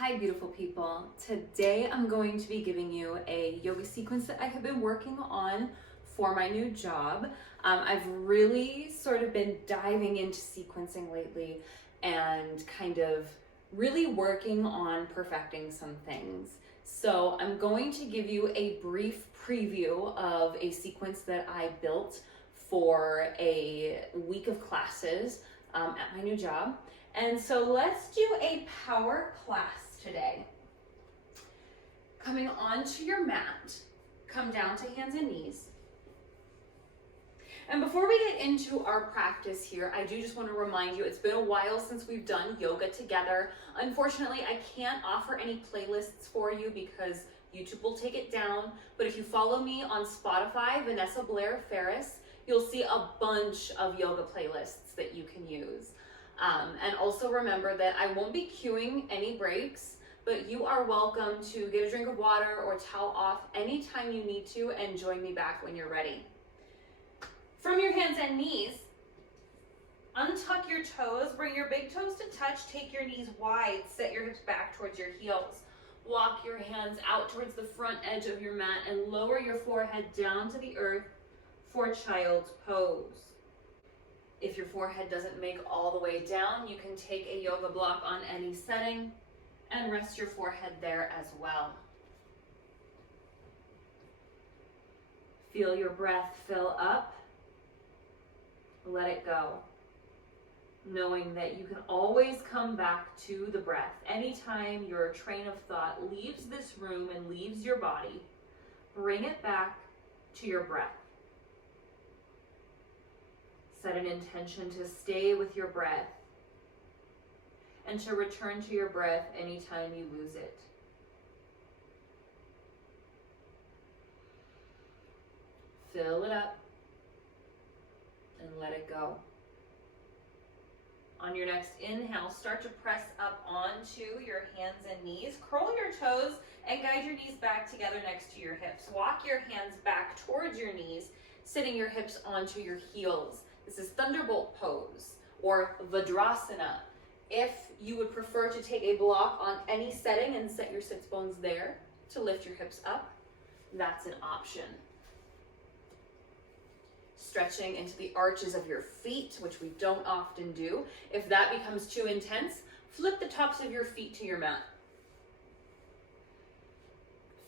Hi beautiful people. Today I'm going to be giving you a yoga sequence that I have been working on for my new job. I've really sort of been diving into sequencing lately and kind of really working on perfecting some things. So I'm going to give you a brief preview of a sequence that I built for a week of classes at my new job. And so let's do a power class today. Coming onto your mat, come down to hands and knees. And before we get into our practice here, I do just want to remind you, it's been a while since we've done yoga together. Unfortunately, I can't offer any playlists for you because YouTube will take it down. But if you follow me on Spotify, Vanessa Blair Ferris, you'll see a bunch of yoga playlists that you can use. And also remember that I won't be cueing any breaks, but you are welcome to get a drink of water or towel off anytime you need to and join me back when you're ready. From your hands and knees, untuck your toes, bring your big toes to touch, take your knees wide, set your hips back towards your heels. Walk your hands out towards the front edge of your mat and lower your forehead down to the earth for child's pose. If your forehead doesn't make all the way down, you can take a yoga block on any setting and rest your forehead there as well. Feel your breath fill up. Let it go. Knowing that you can always come back to the breath. Anytime your train of thought leaves this room and leaves your body, bring it back to your breath. Set an intention to stay with your breath and to return to your breath anytime you lose it. Fill it up and let it go. On your next inhale, start to press up onto your hands and knees. Curl your toes and guide your knees back together next to your hips. Walk your hands back towards your knees, sitting your hips onto your heels. This is Thunderbolt Pose or Varasana. If you would prefer to take a block on any setting and set your sits bones there to lift your hips up, that's an option. Stretching into the arches of your feet, which we don't often do. If that becomes too intense, flip the tops of your feet to your mat.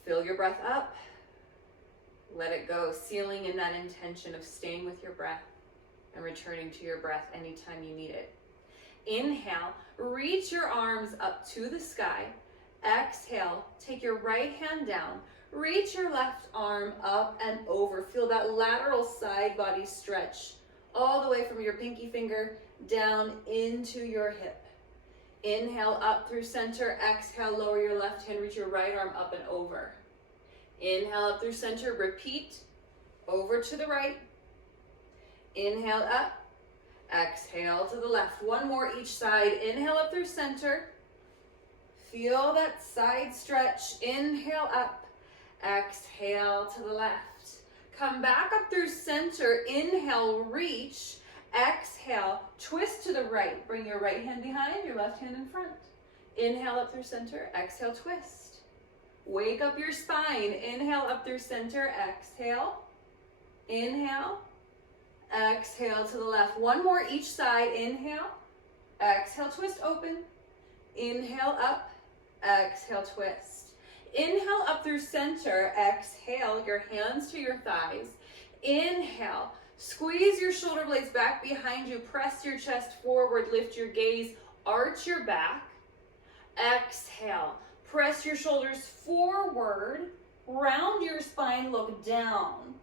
Fill your breath up. Let it go, sealing in that intention of staying with your breath and returning to your breath anytime you need it. Inhale, reach your arms up to the sky. Exhale, take your right hand down. Reach your left arm up and over. Feel that lateral side body stretch all the way from your pinky finger down into your hip. Inhale, up through center. Exhale, lower your left hand, reach your right arm up and over. Inhale, up through center. Repeat, over to the right. Inhale up, exhale to the left. One more each side. Inhale up through center. Feel that side stretch. Inhale up, exhale to the left. Come back up through center. Inhale, reach. Exhale, twist to the right. Bring your right hand behind, your left hand in front. Inhale up through center. Exhale, twist. Wake up your spine. Inhale up through center. Exhale. Inhale. Exhale to the left. One more each side. Inhale. Exhale, twist open. Inhale up. Exhale, twist. Inhale up through center. Exhale, your hands to your thighs. Inhale. Squeeze your shoulder blades back behind you. Press your chest forward. Lift your gaze. Arch your back. Exhale. Press your shoulders forward. Round your spine. Look down.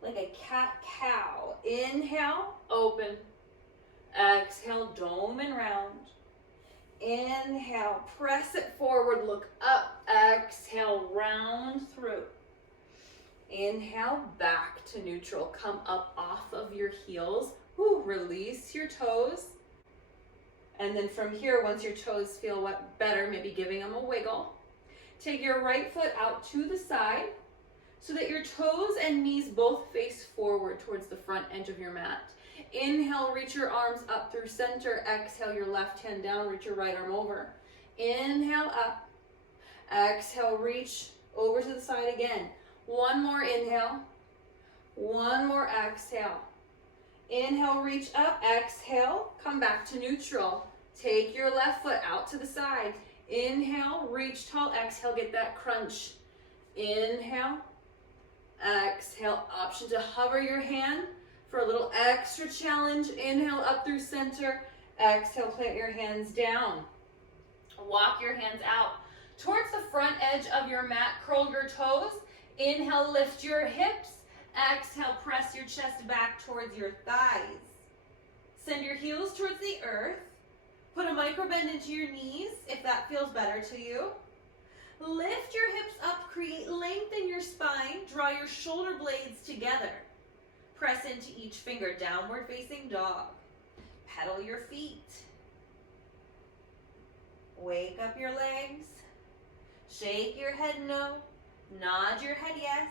Like a cat-cow. Inhale, open. Exhale, dome and round. Inhale, press it forward, look up. Exhale, round through. Inhale, back to neutral. Come up off of your heels. Woo, release your toes. And then from here, once your toes feel better, maybe giving them a wiggle. Take your right foot out to the side, so that your toes and knees both face forward towards the front edge of your mat. Inhale, reach your arms up through center. Exhale, your left hand down, reach your right arm over. Inhale up. Exhale, reach over to the side again. One more inhale. One more exhale. Inhale, reach up. Exhale, come back to neutral. Take your left foot out to the side. Inhale, reach tall. Exhale, get that crunch. Inhale. Exhale, option to hover your hand for a little extra challenge. Inhale, up through center. Exhale, plant your hands down. Walk your hands out towards the front edge of your mat. Curl your toes. Inhale, lift your hips. Exhale, press your chest back towards your thighs. Send your heels towards the earth. Put a micro bend into your knees if that feels better to you. Lift your hips up, create length in your spine. Draw your shoulder blades together. Press into each finger, downward facing dog. Pedal your feet. Wake up your legs. Shake your head no. Nod your head yes.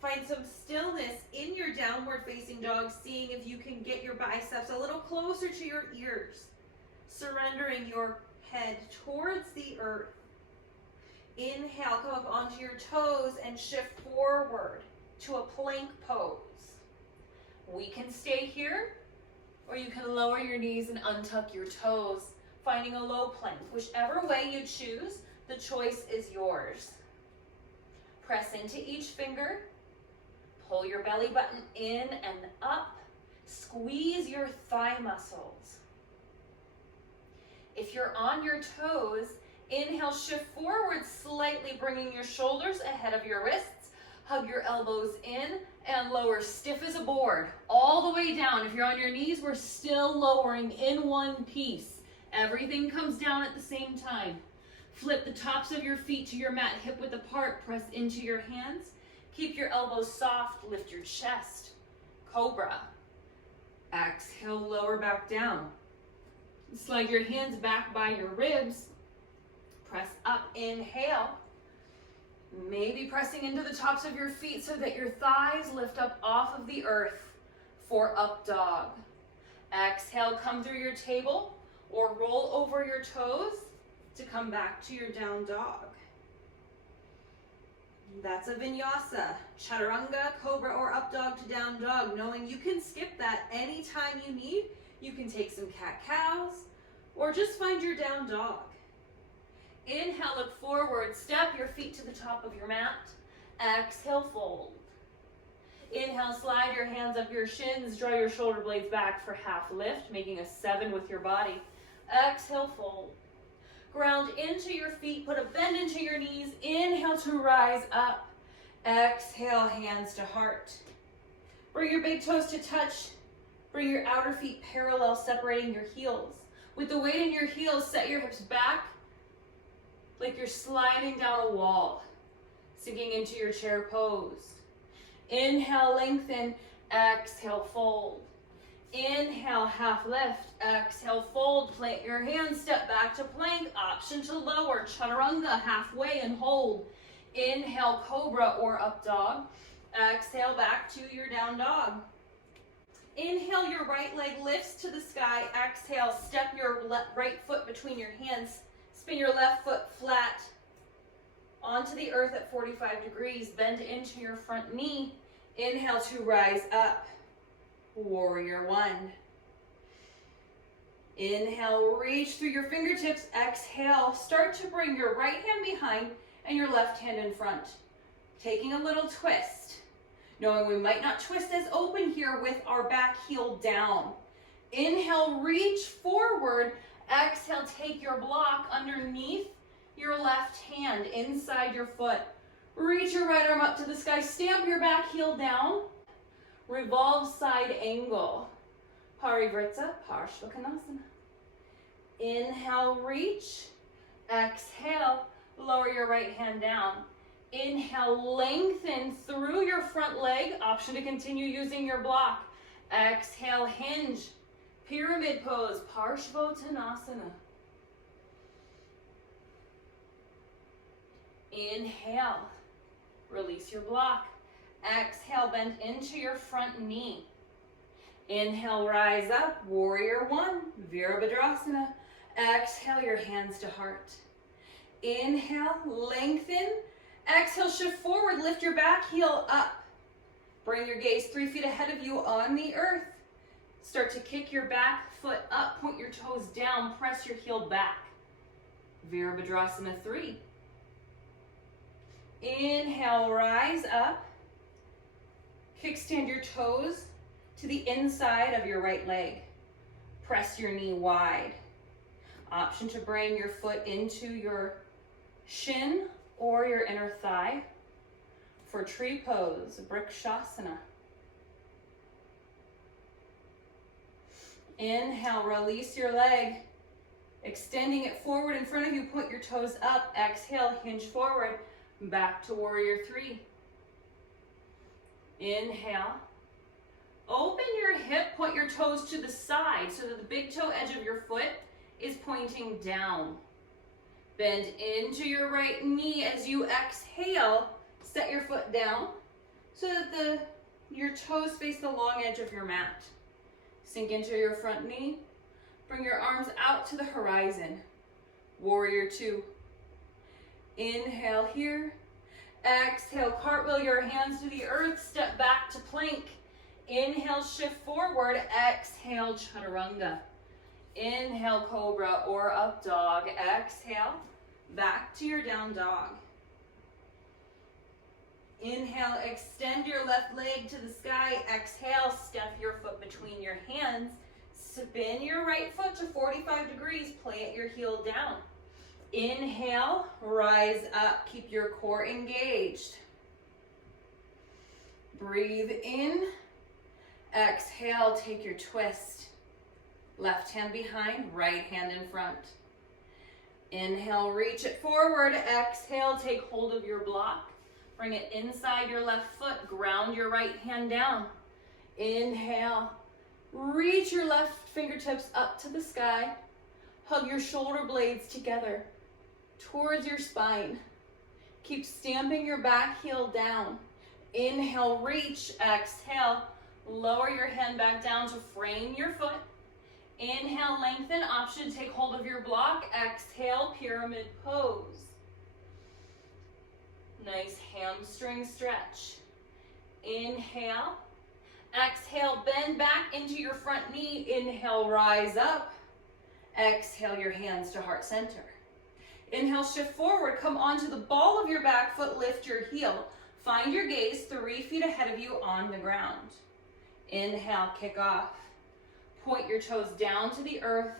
Find some stillness in your downward facing dog, seeing if you can get your biceps a little closer to your ears. Surrendering your head towards the earth. Inhale, come up onto your toes and shift forward to a plank pose. We can stay here, or you can lower your knees and untuck your toes, finding a low plank. Whichever way you choose, the choice is yours. Press into each finger. Pull your belly button in and up. Squeeze your thigh muscles. If you're on your toes, inhale, shift forward slightly, bringing your shoulders ahead of your wrists. Hug your elbows in and lower stiff as a board, all the way down. If you're on your knees, we're still lowering in one piece. Everything comes down at the same time. Flip the tops of your feet to your mat, hip width apart, press into your hands. Keep your elbows soft, lift your chest. Cobra. Exhale, lower back down. Slide your hands back by your ribs. Press up, inhale. Maybe pressing into the tops of your feet so that your thighs lift up off of the earth for up dog. Exhale, come through your table or roll over your toes to come back to your down dog. That's a vinyasa, chaturanga, cobra, or up dog to down dog. Knowing you can skip that anytime you need. You can take some cat-cows or just find your down dog. Inhale, look forward, step your feet to the top of your mat. Exhale, fold. Inhale, slide your hands up your shins, draw your shoulder blades back for half lift, making a 7 with your body. Exhale, fold. Ground into your feet, put a bend into your knees. Inhale to rise up. Exhale, hands to heart. Bring your big toes to touch. Bring your outer feet parallel, separating your heels. With the weight in your heels, set your hips back like you're sliding down a wall, sinking into your chair pose. Inhale, lengthen. Exhale, fold. Inhale, half lift. Exhale, fold. Plant your hands, step back to plank. Option to lower, chaturanga, halfway and hold. Inhale, cobra or up dog. Exhale, back to your down dog. Inhale, your right leg lifts to the sky. Exhale, step your right foot between your hands. Spin your left foot flat onto the earth at 45 degrees. Bend into your front knee. Inhale to rise up. Warrior one. Inhale, reach through your fingertips. Exhale, start to bring your right hand behind and your left hand in front. Taking a little twist. Knowing we might not twist as open here with our back heel down. Inhale, reach forward. Exhale, take your block underneath your left hand inside your foot. Reach your right arm up to the sky. Stamp your back heel down. Revolve side angle. Parivritsa, Vadakanasana. Inhale, reach. Exhale, lower your right hand down. Inhale, lengthen through your front leg. Option to continue using your block. Exhale, hinge. Pyramid pose, Vadakanasana. Inhale, release your block. Exhale, bend into your front knee. Inhale, rise up, warrior one, Virabhadrasana. Exhale your hands to heart. Inhale, lengthen. Exhale, shift forward, lift your back heel up. Bring your gaze 3 feet ahead of you on the earth. Start to kick your back foot up, point your toes down, press your heel back. Virabhadrasana 3. Inhale, rise up. Kickstand your toes to the inside of your right leg. Press your knee wide. Option to bring your foot into your shin or your inner thigh for tree pose, Trikhanasana. Inhale, release your leg, extending it forward in front of you, point your toes up. Exhale, hinge forward, back to warrior 3. Inhale, open your hip, point your toes to the side so that the big toe edge of your foot is pointing down. Bend into your right knee as you exhale. Set your foot down so that your toes face the long edge of your mat. Sink into your front knee. Bring your arms out to the horizon. Warrior 2. Inhale here. Exhale, cartwheel your hands to the earth. Step back to plank. Inhale, shift forward. Exhale, chaturanga. Inhale, cobra or up dog. Exhale, back to your down dog. Inhale, extend your left leg to the sky. Exhale, step your foot between your hands. Spin your right foot to 45 degrees. Plant your heel down. Inhale, rise up. Keep your core engaged. Breathe in. Exhale, take your twist. Left hand behind, right hand in front. Inhale, reach it forward. Exhale, take hold of your block. Bring it inside your left foot. Ground your right hand down. Inhale, reach your left fingertips up to the sky. Hug your shoulder blades together towards your spine. Keep stamping your back heel down. Inhale, reach. Exhale, lower your hand back down to frame your foot. Inhale, lengthen. Option, take hold of your block. Exhale, pyramid pose. Nice hamstring stretch. Inhale. Exhale, bend back into your front knee. Inhale, rise up. Exhale, your hands to heart center. Inhale, shift forward. Come onto the ball of your back foot. Lift your heel. Find your gaze 3 feet ahead of you on the ground. Inhale, kick off. Point your toes down to the earth.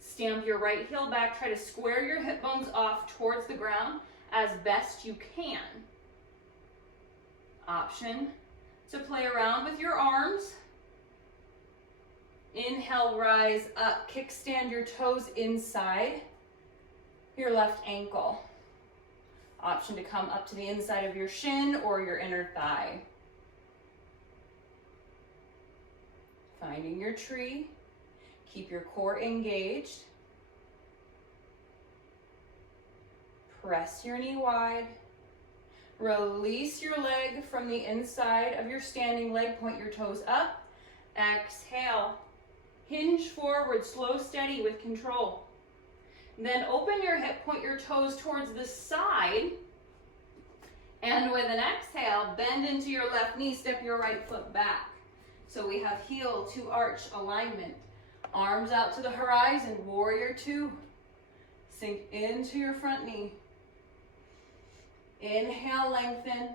Stamp your right heel back. Try to square your hip bones off towards the ground as best you can. Option to play around with your arms. Inhale, rise up. Kickstand your toes inside your left ankle. Option to come up to the inside of your shin or your inner thigh. Finding your tree. Keep your core engaged. Press your knee wide. Release your leg from the inside of your standing leg. Point your toes up. Exhale. Hinge forward, slow, steady with control. Then open your hip, point your toes towards the side. And with an exhale, bend into your left knee, step your right foot back. So we have heel to arch alignment. Arms out to the horizon, warrior 2. Sink into your front knee. Inhale, lengthen.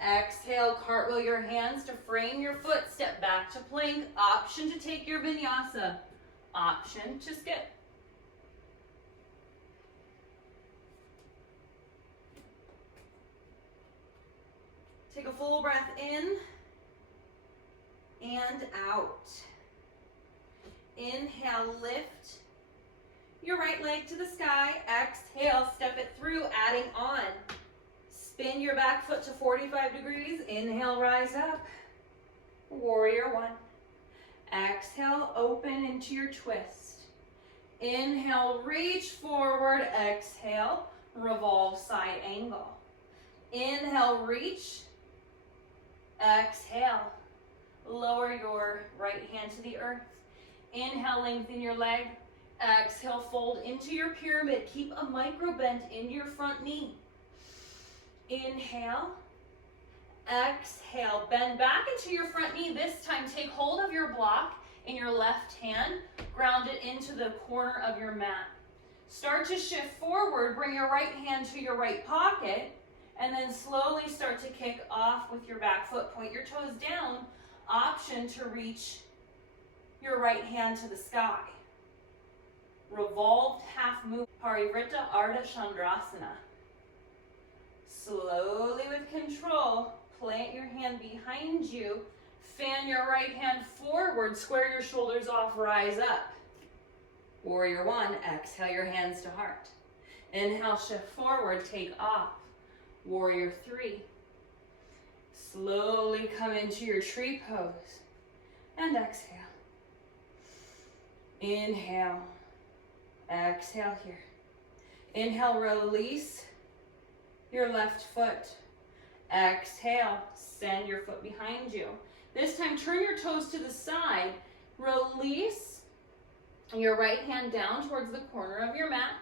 Exhale, cartwheel your hands to frame your foot. Step back to plank. Option to take your vinyasa. Option to skip. Take a full breath in and out. Inhale, lift your right leg to the sky. Exhale, step it through, adding on. Spin your back foot to 45 degrees. Inhale, rise up. Warrior 1. Exhale, open into your twist. Inhale, reach forward. Exhale, revolve side angle. Inhale, reach. Exhale, lower your right hand to the earth. Inhale, lengthen your leg. Exhale, fold into your pyramid. Keep a micro bend in your front knee. Inhale. Exhale, bend back into your front knee. This time, take hold of your block in your left hand. Ground it into the corner of your mat. Start to shift forward. Bring your right hand to your right pocket. And then slowly start to kick off with your back foot. Point your toes down. Option to reach your right hand to the sky. Revolved half move. Parivrtta Ardha Chandrasana. Slowly with control, plant your hand behind you. Fan your right hand forward. Square your shoulders off. Rise up. Warrior one. Exhale your hands to heart. Inhale, shift forward. Take off. Warrior three. Slowly come into your tree pose. And exhale. Inhale. Exhale here. Inhale, release your left foot. Exhale, send your foot behind you. This time, turn your toes to the side. Release your right hand down towards the corner of your mat.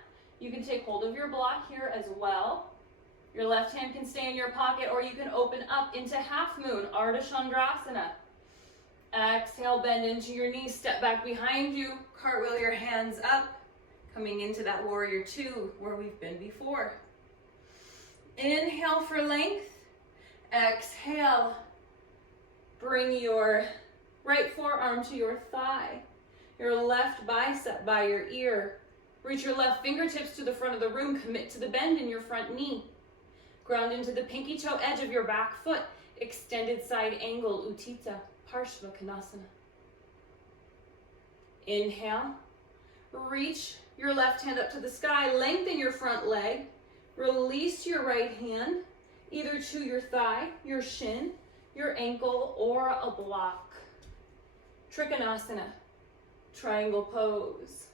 You can take hold of your block here as well. Your left hand can stay in your pocket, or you can open up into half moon, Ardha Chandrasana. Exhale, bend into your knees, step back behind you, cartwheel your hands up, coming into that warrior two where we've been before. Inhale for length. Exhale. Bring your right forearm to your thigh, your left bicep by your ear. Reach your left fingertips to the front of the room. Commit to the bend in your front knee. Ground into the pinky toe edge of your back foot. Extended side angle, Utthita Vadakanasana. Inhale. Reach your left hand up to the sky. Lengthen your front leg. Release your right hand either to your thigh, your shin, your ankle, or a block. Trikhanasana, triangle pose.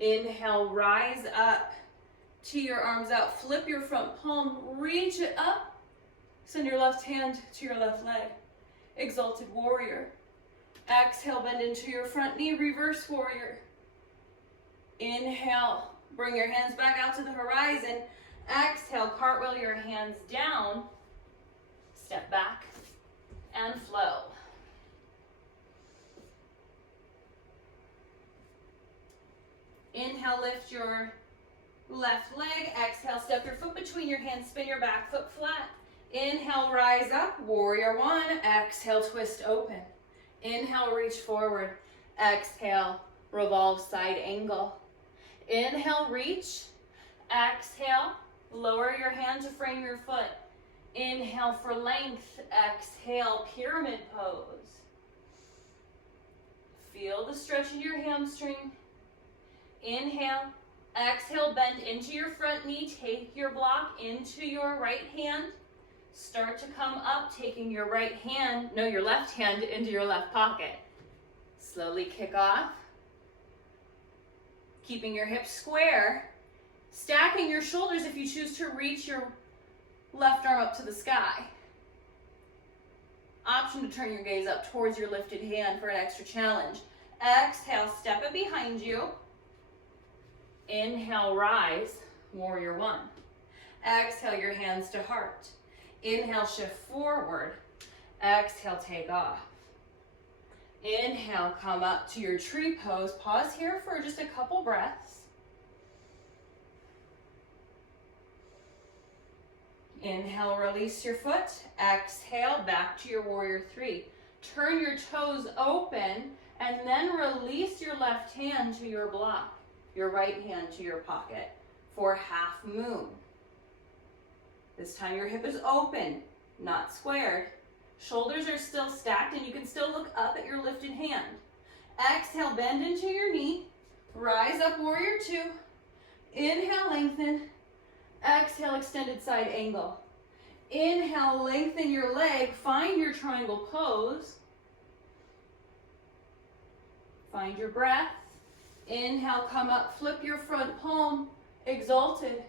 Inhale, rise up. Tee your arms out. Flip your front palm. Reach it up. Send your left hand to your left leg. Exalted warrior. Exhale, bend into your front knee. Reverse warrior. Inhale. Bring your hands back out to the horizon. Exhale, cartwheel your hands down. Step back and flow. Inhale, lift your left leg. Exhale, step your foot between your hands. Spin your back foot flat. Inhale, rise up. Warrior one. Exhale, twist open. Inhale, reach forward. Exhale, revolve side angle. Inhale, reach. Exhale, lower your hand to frame your foot. Inhale for length. Exhale, pyramid pose. Feel the stretch in your hamstring. Inhale. Exhale, bend into your front knee. Take your block into your right hand. Start to come up, taking your left hand into your left pocket. Slowly kick off. Keeping your hips square. Stacking your shoulders if you choose to reach your left arm up to the sky. Option to turn your gaze up towards your lifted hand for an extra challenge. Exhale, step it behind you. Inhale, rise, warrior one. Exhale, your hands to heart. Inhale, shift forward. Exhale, take off. Inhale, come up to your tree pose. Pause here for just a couple breaths. Inhale, release your foot. Exhale, back to your warrior three. Turn your toes open and then release your left hand to your block. Your right hand to your pocket for half moon. This time your hip is open, not squared. Shoulders are still stacked and you can still look up at your lifted hand. Exhale, bend into your knee. Rise up, warrior two. Inhale, lengthen. Exhale, extended side angle. Inhale, lengthen your leg. Find your triangle pose. Find your breath. Inhale, come up, flip your front palm, exalted.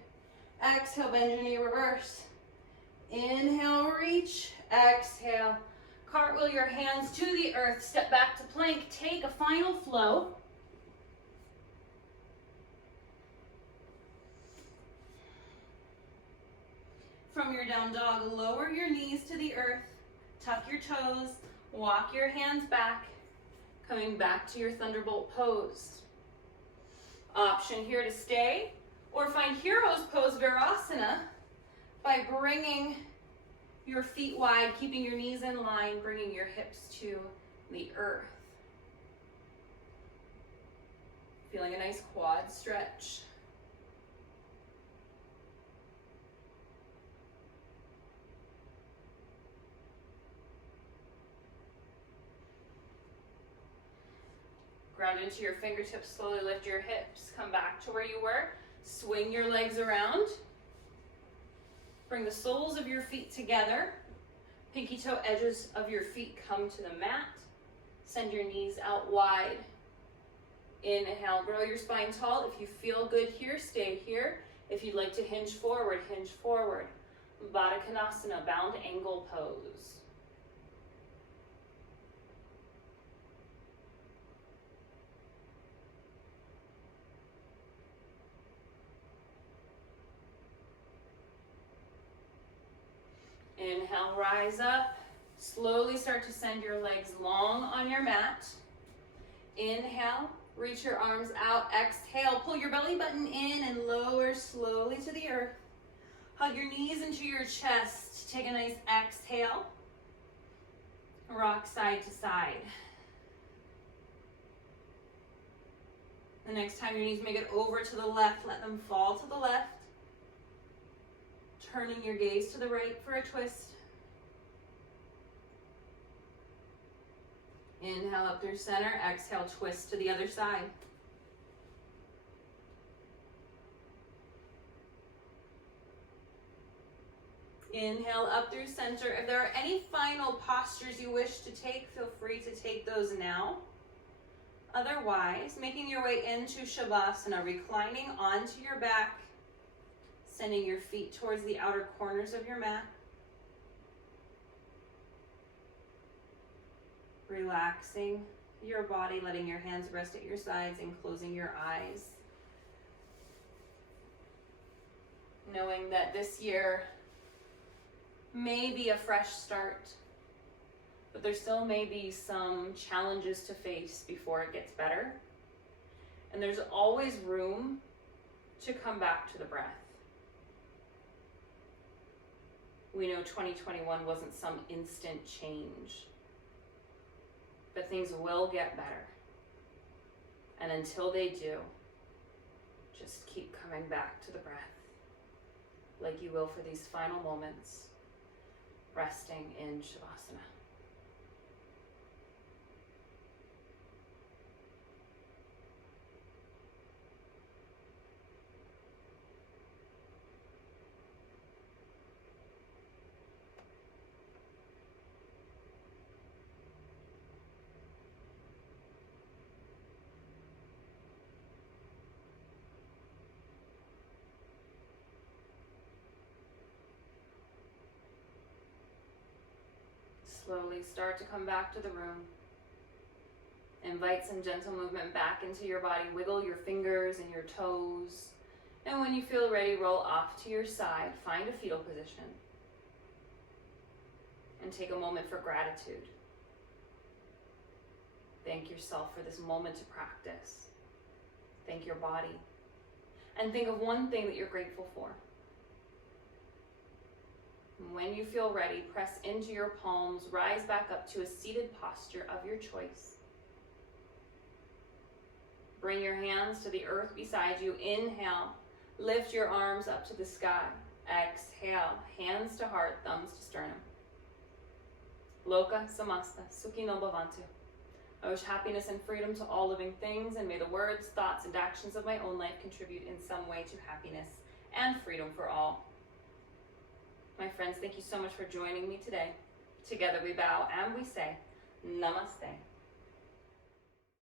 Exhale, bend your knee, reverse. Inhale, reach. Exhale, cartwheel your hands to the earth. Step back to plank. Take a final flow. from your down dog, lower your knees to the earth, tuck your toes, walk your hands back, coming back to your Thunderbolt Pose. Option here to stay or find Hero's Pose Varasana by bringing your feet wide, keeping your knees in line, bringing your hips to the earth. Feeling a nice quad stretch. Ground into your fingertips, slowly lift your hips, come back to where you were, swing your legs around, bring the soles of your feet together, pinky toe edges of your feet come to the mat, send your knees out wide. Inhale, grow your spine tall. If you feel good here, stay here. If you'd like to hinge forward, hinge forward. Vadakanasana, bound angle pose. Inhale, rise up. Slowly start to send your legs long on your mat. Inhale, reach your arms out. Exhale, pull your belly button in and lower slowly to the earth. Hug your knees into your chest. Take a nice exhale. Rock side to side. The next time your knees make it over to the left, let them fall to the left. Turning your gaze to the right for a twist. Inhale up through center, exhale, twist to the other side. Inhale up through center. If there are any final postures you wish to take, feel free to take those now. Otherwise, making your way into Shavasana, reclining onto your back, sending your feet towards the outer corners of your mat. Relaxing your body, letting your hands rest at your sides and closing your eyes. Knowing that this year may be a fresh start, but there still may be some challenges to face before it gets better. And there's always room to come back to the breath. We know 2021 wasn't some instant change, but things will get better. And until they do, just keep coming back to the breath, like you will for these final moments, resting in Shavasana. Slowly start to come back to the room. Invite some gentle movement back into your body. Wiggle your fingers and your toes. And when you feel ready, roll off to your side. Find a fetal position. And take a moment for gratitude. Thank yourself for this moment to practice. Thank your body. And think of one thing that you're grateful for. When you feel ready, press into your palms, rise back up to a seated posture of your choice. Bring your hands to the earth beside you. Inhale, lift your arms up to the sky. Exhale, hands to heart, thumbs to sternum. Loka samasta, sukhi no bhavantu. I wish happiness and freedom to all living things, and may the words, thoughts, and actions of my own life contribute in some way to happiness and freedom for all. My friends, thank you so much for joining me today. Together we bow and we say, Namaste.